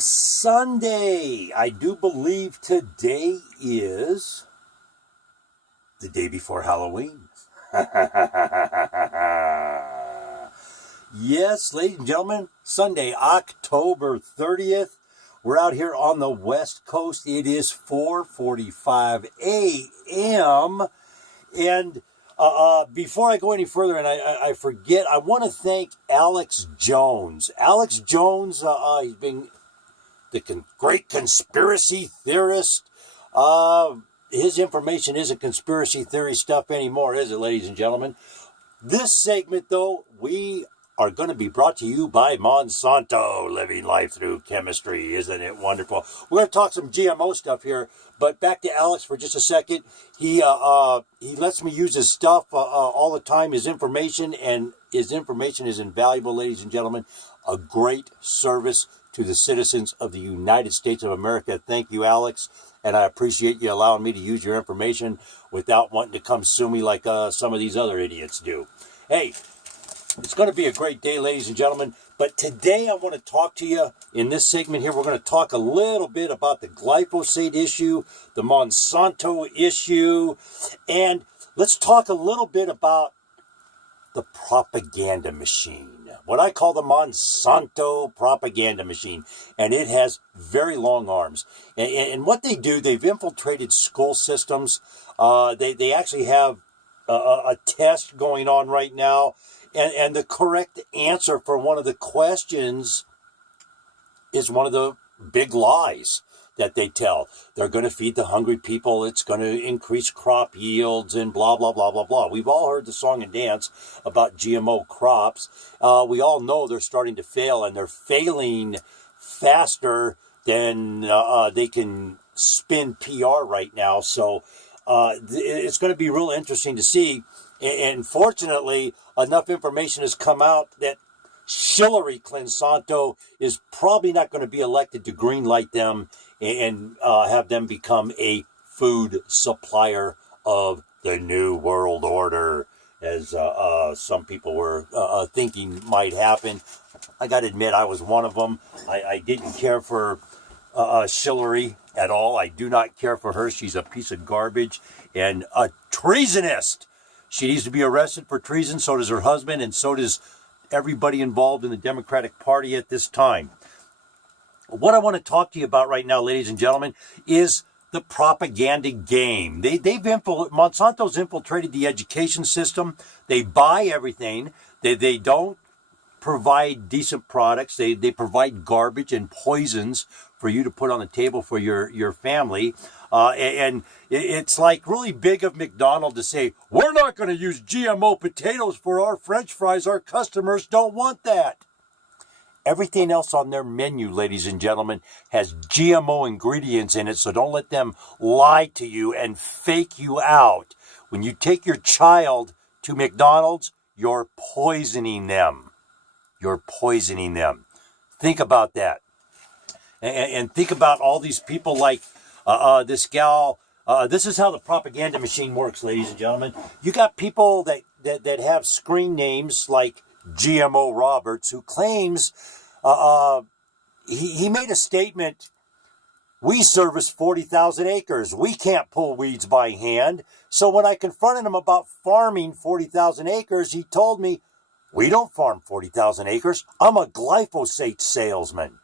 Sunday. I do believe today is the day before Halloween. Yes, ladies and gentlemen, Sunday, October 30th. We're out here on the West Coast. It is 4:45 a.m. And before I go any further, and I forget, I want to thank Alex Jones. Alex Jones, he's been the great conspiracy theorist. His information isn't conspiracy theory stuff anymore, is it, ladies and gentlemen? This segment, though, we are going to be brought to you by Monsanto, living life through chemistry. Isn't it wonderful? We're going to talk some GMO stuff here, but back to Alex for just a second. He lets me use his stuff all the time, his information, and his information is invaluable, ladies and gentlemen. A great service to the citizens of the United States of America. Thank you, Alex, and I appreciate you allowing me to use your information without wanting to come sue me like some of these other idiots do. Hey, it's going to be a great day, ladies and gentlemen, but today I want to talk to you in this segment here. We're going to talk a little bit about the glyphosate issue, the Monsanto issue, and let's talk a little bit about the propaganda machine, what I call the Monsanto propaganda machine, and it has very long arms. And what they do, they've infiltrated school systems. They actually have a test going on right now, and the correct answer for one of the questions is one of the big lies that they tell. They're going to feed the hungry people. It's going to increase crop yields and blah, blah, blah, blah, blah. We've all heard the song and dance about GMO crops. We all know they're starting to fail, and they're failing faster than they can spin PR right now. So it's going to be real interesting to see. And fortunately, enough information has come out that Hillary Clinton is probably not going to be elected to greenlight them and have them become a food supplier of the New World Order, as some people were thinking might happen. I got to admit, I was one of them. I didn't care for Hillary at all. I do not care for her. She's a piece of garbage and a treasonist. She needs to be arrested for treason. So does her husband, and so does everybody involved in the Democratic Party at this time. What I want to talk to you about right now, ladies and gentlemen, is the propaganda game. Monsanto's infiltrated the education system. They buy everything. They don't provide decent products. They provide garbage and poisons for you to put on the table for your family. And it's like really big of McDonald's to say, we're not going to use GMO potatoes for our French fries. Our customers don't want that. Everything else on their menu, ladies and gentlemen, has GMO ingredients in it, so don't let them lie to you and fake you out. When you take your child to McDonald's, you're poisoning them. You're poisoning them. Think about that. And think about all these people like this gal. This is how the propaganda machine works, ladies and gentlemen. You got people that have screen names like GMO Robetts, who claims he made a statement, we service 40,000 acres. We can't pull weeds by hand. So when I confronted him about farming 40,000 acres, he told me, we don't farm 40,000 acres. I'm a glyphosate salesman.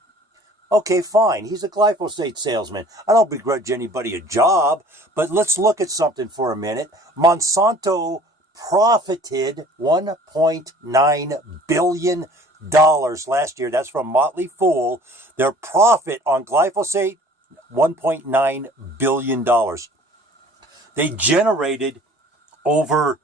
Okay, fine. He's a glyphosate salesman. I don't begrudge anybody a job, but let's look at something for a minute. Monsanto profited $1.9 billion last year. That's from Motley Fool. Their profit on glyphosate, $1.9 billion. They generated over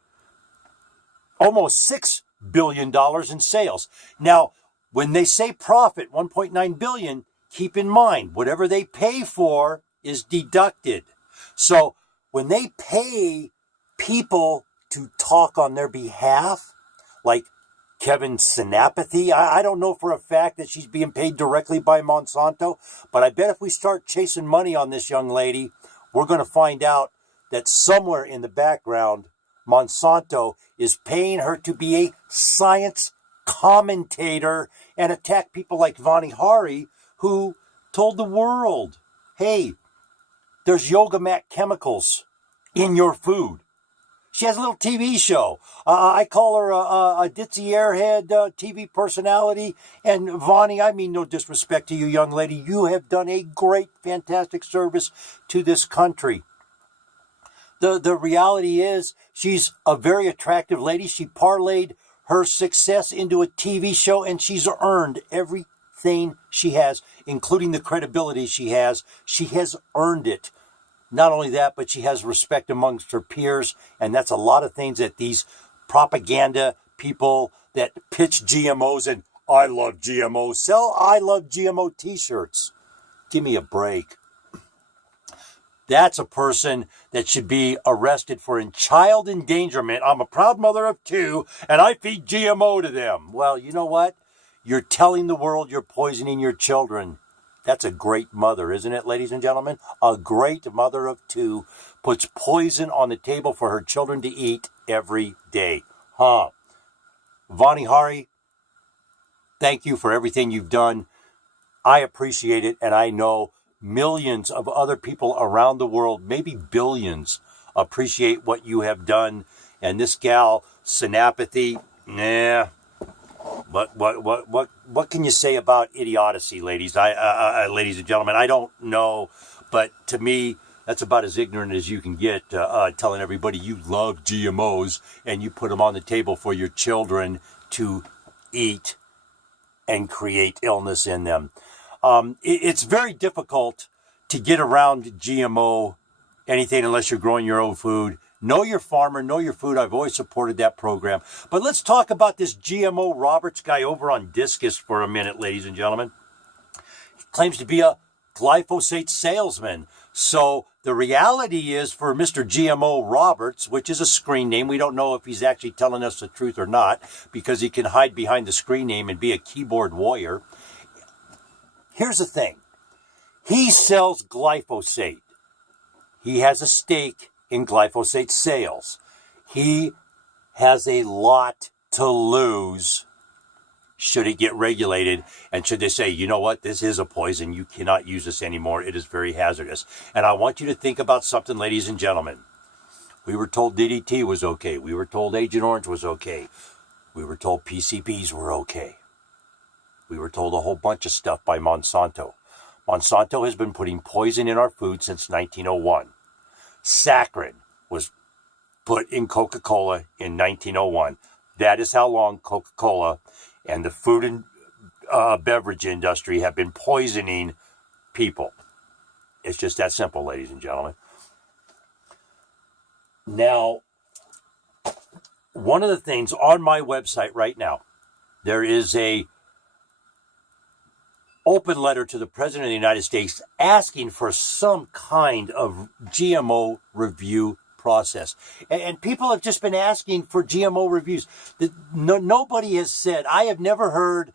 almost $6 billion in sales. Now, when they say profit, $1.9 billion, keep in mind, whatever they pay for is deducted. So when they pay people to talk on their behalf, like Kevin Synapathy, I don't know for a fact that she's being paid directly by Monsanto, but I bet if we start chasing money on this young lady, we're going to find out that somewhere in the background, Monsanto is paying her to be a science commentator and attack people like Vani Hari, who told the world, hey, there's yoga mat chemicals in your food. She has a little TV show. I call her a ditzy airhead TV personality. And Vonnie, I mean no disrespect to you, young lady. You have done a great, fantastic service to this country. The reality is she's a very attractive lady. She parlayed her success into a TV show, and she's earned everything she has, including the credibility she has. She has earned it. Not only that, but she has respect amongst her peers, and that's a lot of things that these propaganda people that pitch GMOs and I love GMOs sell I love GMO t-shirts. Give me a break. That's a person that should be arrested for child endangerment. I'm a proud mother of 2, and I feed GMO to them. Well, you know what? You're telling the world you're poisoning your children. That's a great mother, isn't it, ladies and gentlemen? A great mother of 2 puts poison on the table for her children to eat every day. Vonnie Hari, thank you for everything you've done. I appreciate it, and I know millions of other people around the world, maybe billions, appreciate what you have done. And this gal, Synapathy, What can you say about idiocy, ladies? Ladies and gentlemen, I don't know, but to me, that's about as ignorant as you can get, telling everybody you love GMOs and you put them on the table for your children to eat and create illness in them. It's very difficult to get around GMO anything unless you're growing your own food. Know your farmer, know your food. I've always supported that program. But let's talk about this GMO Robetts guy over on Discus for a minute, ladies and gentlemen. He claims to be a glyphosate salesman. So the reality is for Mr. GMO Robetts, which is a screen name, we don't know if he's actually telling us the truth or not because he can hide behind the screen name and be a keyboard warrior. Here's the thing. He sells glyphosate. He has a stake in glyphosate sales. He has a lot to lose should it get regulated and should they say, you know what, this is a poison. You cannot use this anymore. It is very hazardous. And I want you to think about something, ladies and gentlemen. We were told DDT was okay. We were told Agent Orange was okay. We were told PCBs were okay. We were told a whole bunch of stuff by Monsanto. Monsanto has been putting poison in our food since 1901. Saccharin was put in Coca-Cola in 1901. That is how long Coca-Cola and the food and beverage industry have been poisoning people. It's just that simple, ladies and gentlemen. Now, one of the things on my website right now, there is a open letter to the President of the United States asking for some kind of GMO review process. And people have just been asking for GMO reviews. Nobody has said, I have never heard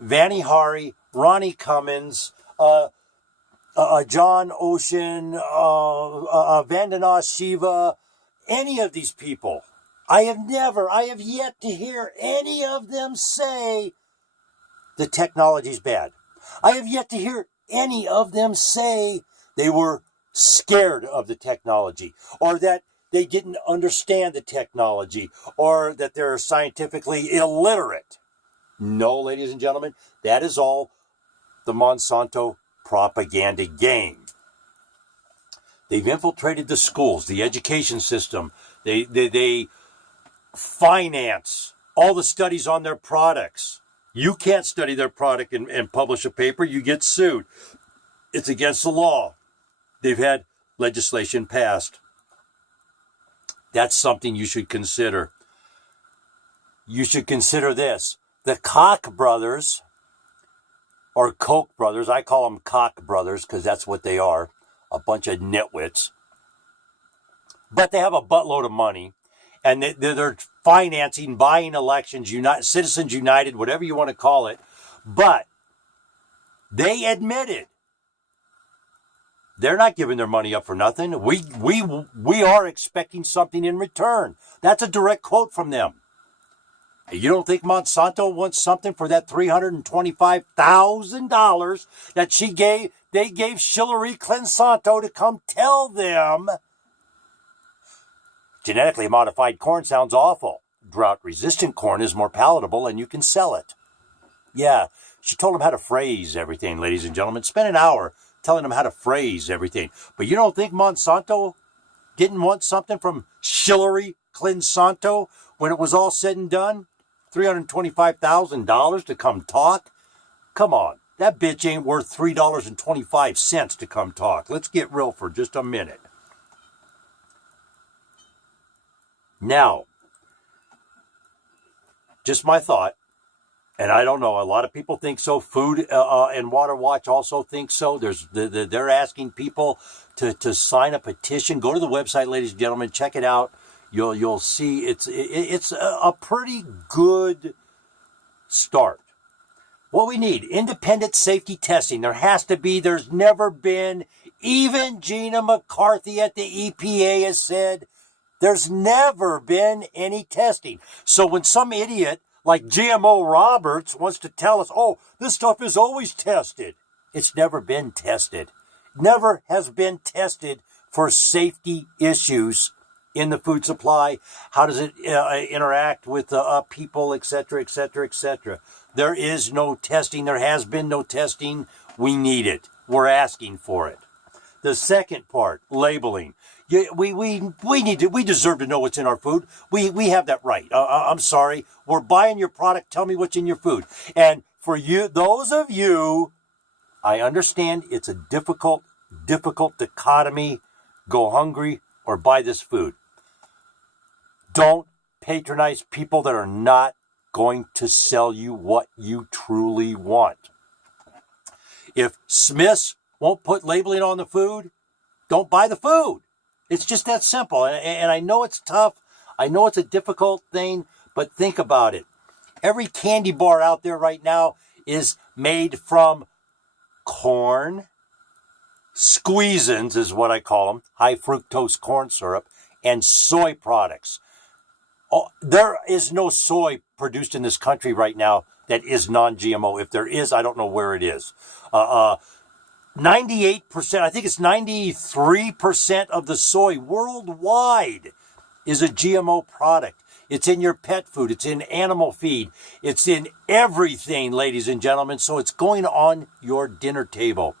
Vonnie Hari, Ronnie Cummins, John Ocean, Vandana Shiva, any of these people. I have yet to hear any of them say the technology's bad. I have yet to hear any of them say they were scared of the technology or that they didn't understand the technology or that they're scientifically illiterate. No, ladies and gentlemen, that is all the Monsanto propaganda game. They've infiltrated the schools, the education system. They finance all the studies on their products. You can't study their product and publish a paper. You get sued. It's against the law. They've had legislation passed. That's something you should consider. You should consider this. The Koch brothers, or Koch brothers, I call them Koch brothers because that's what they are, a bunch of nitwits. But they have a buttload of money. And they're financing, buying elections, Citizens United, whatever you want to call it. But they admitted they're not giving their money up for nothing. We are expecting something in return. That's a direct quote from them. You don't think Monsanto wants something for that $325,000 that they gave Hillary Clinton to come tell them? Genetically modified corn sounds awful. Drought-resistant corn is more palatable and you can sell it. Yeah, she told them how to phrase everything, ladies and gentlemen. Spent an hour telling them how to phrase everything. But you don't think Monsanto didn't want something from Hillary Clinton when it was all said and done? $325,000 to come talk? Come on, that bitch ain't worth $3.25 to come talk. Let's get real for just a minute. Now, just my thought, and I don't know, a lot of people think so. Food and Water Watch also think so. They're asking people to sign a petition. Go to the website, ladies and gentlemen, check it out. You'll see it's a pretty good start. What we need, independent safety testing. There has to be. There's never been. Even Gina McCarthy at the EPA has said there's never been any testing. So when some idiot like GMO Robetts wants to tell us, oh, this stuff is always tested, it's never been tested. Never has been tested for safety issues in the food supply. How does it interact with people, etc., etc., etc.? There is no testing. There has been no testing. We need it. We're asking for it. The second part, labeling. We deserve to know what's in our food. We have that right. I'm sorry. We're buying your product. Tell me what's in your food. And for you, those of you, I understand it's a difficult dichotomy. Go hungry or buy this food. Don't patronize people that are not going to sell you what you truly want. If Smith's won't put labeling on the food, don't buy the food. It's just that simple. And I know it's tough. I know it's a difficult thing, but think about it. Every candy bar out there right now is made from corn, squeezins is what I call them, high fructose corn syrup, and soy products. Oh, there is no soy produced in this country right now that is non-GMO. If there is, I don't know where it is. 98%, I think it's 93% of the soy worldwide is a GMO product. It's in your pet food. It's in animal feed. It's in everything, ladies and gentlemen. So it's going on your dinner table.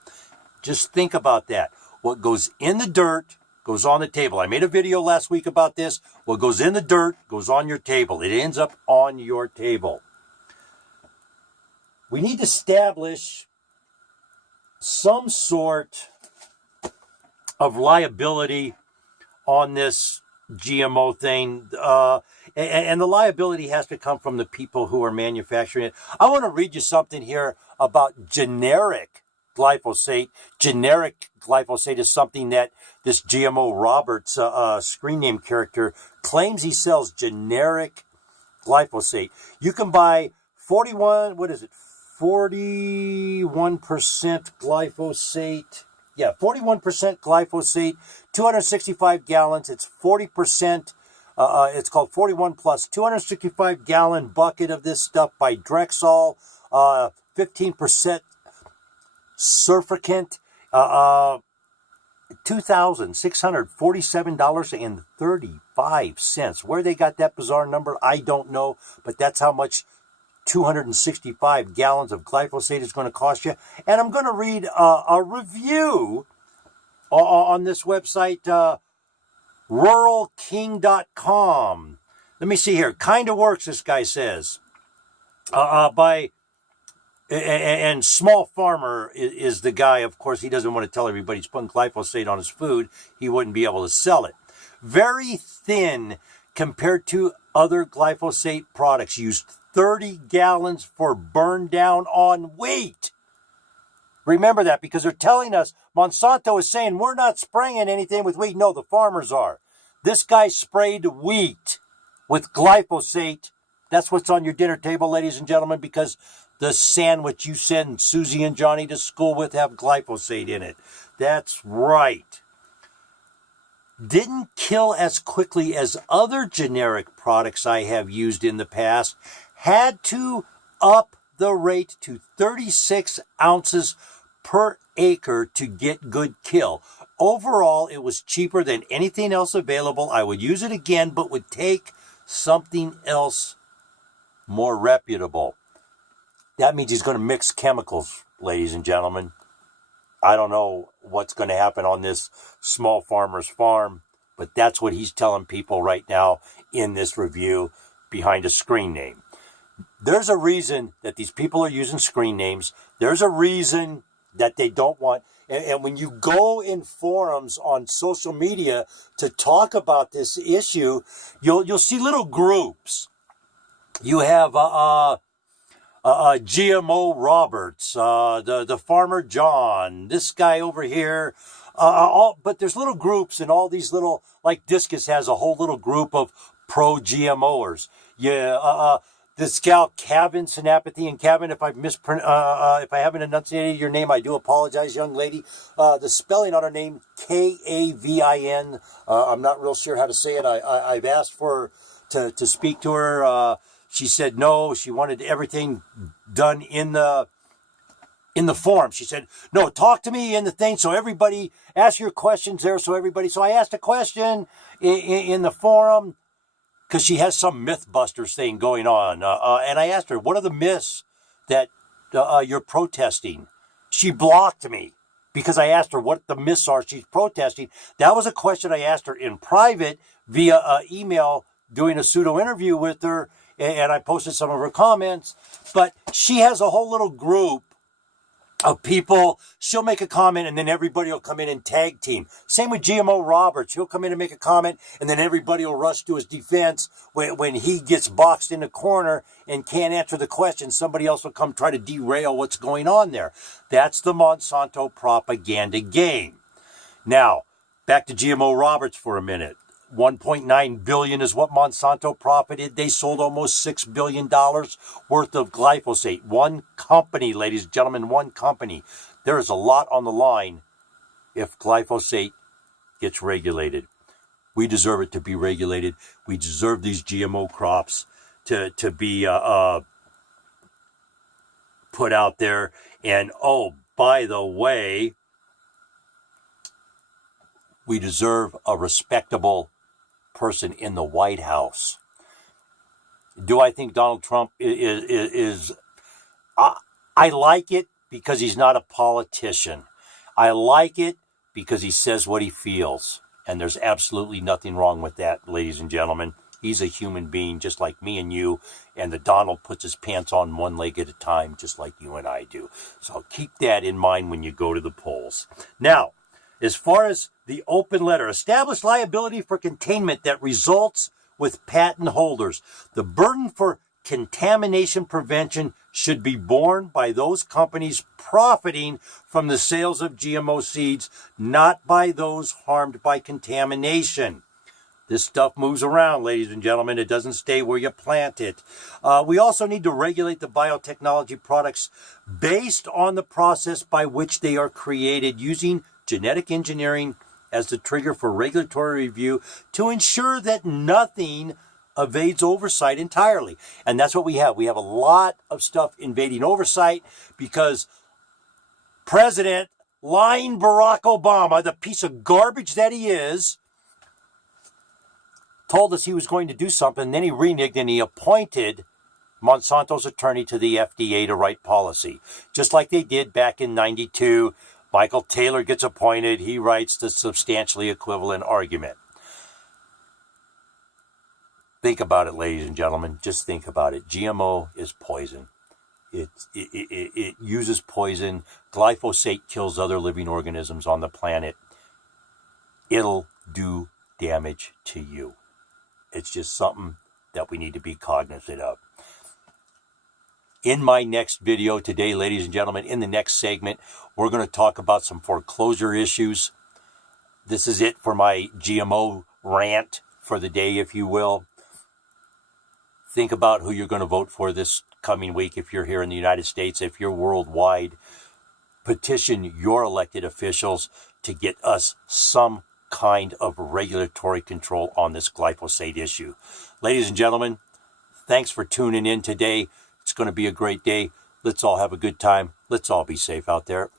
Just think about that. What goes in the dirt goes on the table. I made a video last week about this. What goes in the dirt goes on your table. It ends up on your table. We need to establish some sort of liability on this GMO thing. And the liability has to come from the people who are manufacturing it. I want to read you something here about generic glyphosate. Generic glyphosate is something that this GMO Robetts screen name character claims he sells generic glyphosate. You can buy 41% glyphosate. Yeah, 41% glyphosate, 265 gallons. It's 40%. It's called 41 plus. 265-gallon bucket of this stuff by Drexel. 15% surfactant. $2,647.35. Where they got that bizarre number, I don't know. But that's how much 265 gallons of glyphosate is going to cost you. And I'm going to read a review on this website, ruralking.com. Let me see here. Kinda works, this guy says. And Small Farmer is the guy. Of course, he doesn't want to tell everybody he's putting glyphosate on his food. He wouldn't be able to sell it. Very thin compared to other glyphosate products. Used 30 gallons for burn down on wheat. Remember that, because they're telling us, Monsanto is saying we're not spraying anything with wheat. No, the farmers are. This guy sprayed wheat with glyphosate. That's what's on your dinner table, ladies and gentlemen, because the sandwich you send Susie and Johnny to school with have glyphosate in it. That's right. didn't kill as quickly as other generic products I have used in the past, had to up the rate to 36 ounces per acre to get good kill. Overall, it was cheaper than anything else available. I would use it again, but would take something else more reputable. That means he's going to mix chemicals, ladies and gentlemen. I don't know what's going to happen on this small farmer's farm, but that's what he's telling people right now in this review behind a screen name. There's a reason that these people are using screen names. There's a reason that they don't want. And when you go in forums on social media to talk about this issue, you'll see little groups. You have GMO Robetts, the farmer John, this guy over here, but there's little groups and all these little, like Discus has a whole little group of pro GMOers. Yeah, this gal Kavin, Synapathy, and Kavin, if if I haven't enunciated your name, I do apologize, young lady. The spelling on her name, Kavin. I'm not real sure how to say it. I've asked for to speak to her. She said no. She wanted everything done in the forum. She said, no, talk to me in the thing so everybody, ask your questions there so I asked a question in the forum because she has some Mythbusters thing going on. And I asked her, what are the myths that you're protesting? She blocked me because I asked her what the myths are she's protesting. That was a question I asked her in private via email doing a pseudo interview with her. And I posted some of her comments, but she has a whole little group of people. She'll make a comment and then everybody will come in and tag team. Same with GMO Roberts. He'll come in and make a comment and then everybody will rush to his defense when he gets boxed in a corner and can't answer the question. Somebody else will come try to derail what's going on there. That's the Monsanto propaganda game. Now, back to GMO Roberts for a minute. $1.9 billion is what Monsanto profited. They sold almost $6 billion worth of glyphosate. One company, ladies and gentlemen, one company. There is a lot on the line if glyphosate gets regulated. We deserve it to be regulated. We deserve these GMO crops to be put out there. And oh, by the way, we deserve a respectable person in the White House. Do I think Donald Trump is I like it because he's not a politician. I like it because he says what he feels. And there's absolutely nothing wrong with that, ladies and gentlemen. He's a human being just like me and you. And the Donald puts his pants on one leg at a time just like you and I do. So keep that in mind when you go to the polls. Now, as far as the open letter, established liability for containment that results with patent holders. The burden for contamination prevention should be borne by those companies profiting from the sales of GMO seeds, not by those harmed by contamination. This stuff moves around, ladies and gentlemen. It doesn't stay where you plant it. We also need to regulate the biotechnology products based on the process by which they are created, using genetic engineering as the trigger for regulatory review to ensure that nothing evades oversight entirely. And that's what we have. We have a lot of stuff invading oversight because President, lying Barack Obama, the piece of garbage that he is, told us he was going to do something, and then he reneged and he appointed Monsanto's attorney to the FDA to write policy. Just like they did back in '92. Michael Taylor gets appointed. He writes the substantially equivalent argument. Think about it, ladies and gentlemen. Just think about it. GMO is poison. It uses poison. Glyphosate kills other living organisms on the planet. It'll do damage to you. It's just something that we need to be cognizant of. In my next video today, ladies and gentlemen, in the next segment, we're going to talk about some foreclosure issues. This is it for my GMO rant for the day, if you will. Think about who you're going to vote for this coming week if you're here in the United States. If you're worldwide, petition your elected officials to get us some kind of regulatory control on this glyphosate issue. Ladies and gentlemen, thanks for tuning in today. It's going to be a great day. Let's all have a good time. Let's all be safe out there.